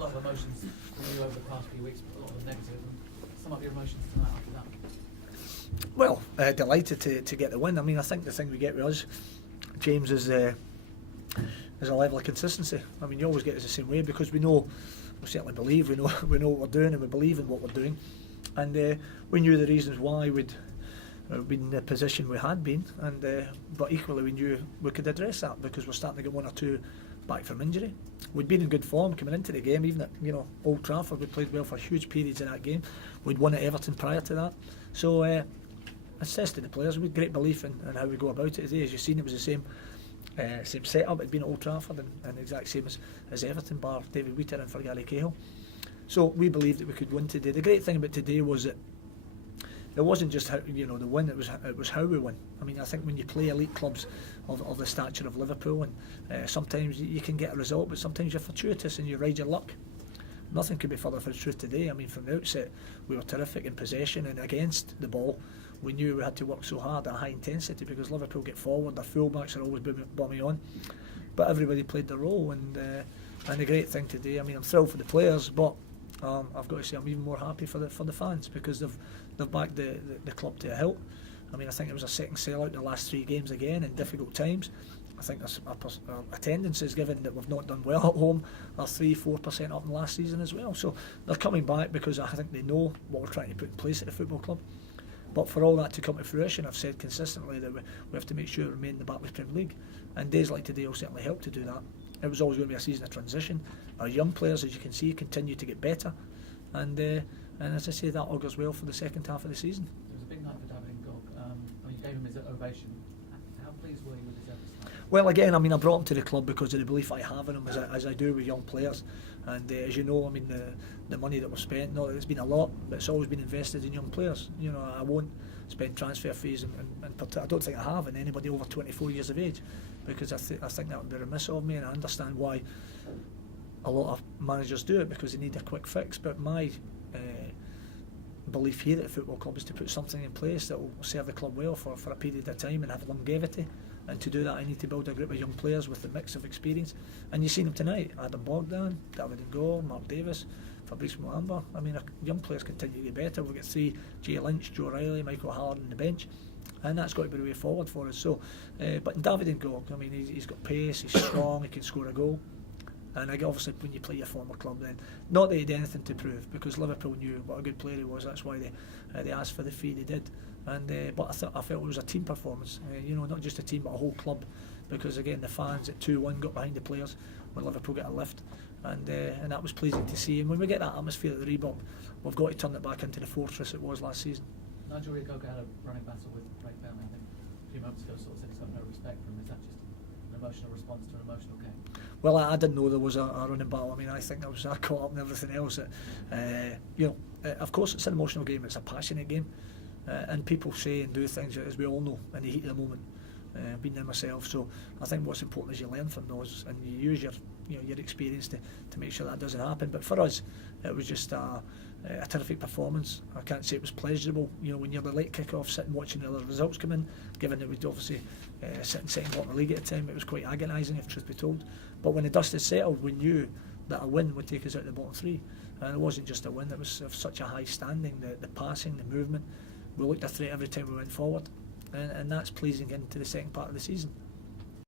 a lot of emotions from you over the past few weeks, but a lot of negative. And some of your emotions tonight after that. Well, delighted to get the win. I mean, I think the thing we get with us, James, is a level of consistency. I mean, you always get us the same way because we certainly believe, we know what we're doing, and we believe in what we're doing, and we knew the reasons why we'd been in the position we had been, and but equally we knew we could address that because we're starting to get one or two back from injury. We'd been in good form coming into the game, even at Old Trafford. We played well for huge periods in that game. We'd won at Everton prior to that, so it's tested the players. We had great belief in how we go about it today. As you've seen, it was the same setup. It'd been at Old Trafford and the exact same as Everton, bar David Wheater and for Gary Cahill. So we believed that we could win today. The great thing about today was that it wasn't just how, the win, it was how we win. I mean, I think when you play elite clubs of the stature of Liverpool, and sometimes you can get a result, but sometimes you're fortuitous and you ride your luck. Nothing could be further from the truth today. I mean, from the outset, we were terrific in possession and against the ball. We knew we had to work so hard at high intensity because Liverpool get forward, their full-backs are always bombing on. But everybody played their role, and the great thing today, I mean, I'm thrilled for the players, but I've got to say I'm even more happy for the fans because they've backed the club to a hilt. I mean, I think it was a second sellout in the last 3 games again in difficult times. I think our attendance is, given that we've not done well at home, are 3-4% up in last season as well. So they're coming back because I think they know what we're trying to put in place at the football club. But for all that to come to fruition, I've said consistently that we have to make sure we remain in the Barclays Premier League, and days like today will certainly help to do that. It was always going to be a season of transition. Our young players, as you can see, continue to get better, and as I say, that augurs well for the second half of the season. It was a big night for David Ngog. You gave him his ovation. How pleased were you with his efforts? Well, again, I mean, I brought him to the club because of the belief I have in him, as I do with young players. And as you know, I mean, the money that was spent, not that it's been a lot, but it's always been invested in young players. I won't spend transfer fees, and I don't think I have in anybody over 24 years of age, because I think that would be remiss of me, and I understand why a lot of managers do it, because they need a quick fix. But my belief here at the football club is to put something in place that will serve the club well for a period of time and have longevity. And to do that, I need to build a group of young players with a mix of experience. And you've seen them tonight: Adam Bogdan, David Ngog, Mark Davis, Fabrice Muamba. I mean, our young players continue to get better. We've got 3: Jay Lynch, Joe Riley, Michael Howard on the bench, and that's got to be the way forward for us. So, but David Ngog, I mean, he's got pace, he's strong, he can score a goal. And obviously, when you play your former club, then not that he had anything to prove, because Liverpool knew what a good player he was. That's why they asked for the fee they did. And but I felt it was a team performance. Not just a team, but a whole club. Because again, the fans at 2-1 got behind the players when Liverpool got a lift, and that was pleasing to see. And when we get that atmosphere at the Reebok, we've got to turn it back into the fortress it was last season. Nigel Rigoga had a running battle with Ray Bellamy, I think, a few months ago. Sort of said he's got no respect for him. Is that just an emotional response to an emotional game? Well, I didn't know there was a running battle. I mean, I think I caught up in everything else. Of course, it's an emotional game. It's a passionate game, and people say and do things, as we all know, in the heat of the moment. Been there myself, so I think what's important is you learn from those and you use your experience to make sure that doesn't happen. But for us, it was just a terrific performance. I can't say it was pleasurable. When you're the late kick-off, sitting watching the other results come in, given that we'd obviously sitting second bottom of the league at the time, it was quite agonising, if truth be told. But when the dust had settled, we knew that a win would take us out of the bottom 3, and it wasn't just a win; it was of such a high standing. The passing, the movement, we looked a threat every time we went forward. And that's pleasing into the second part of the season.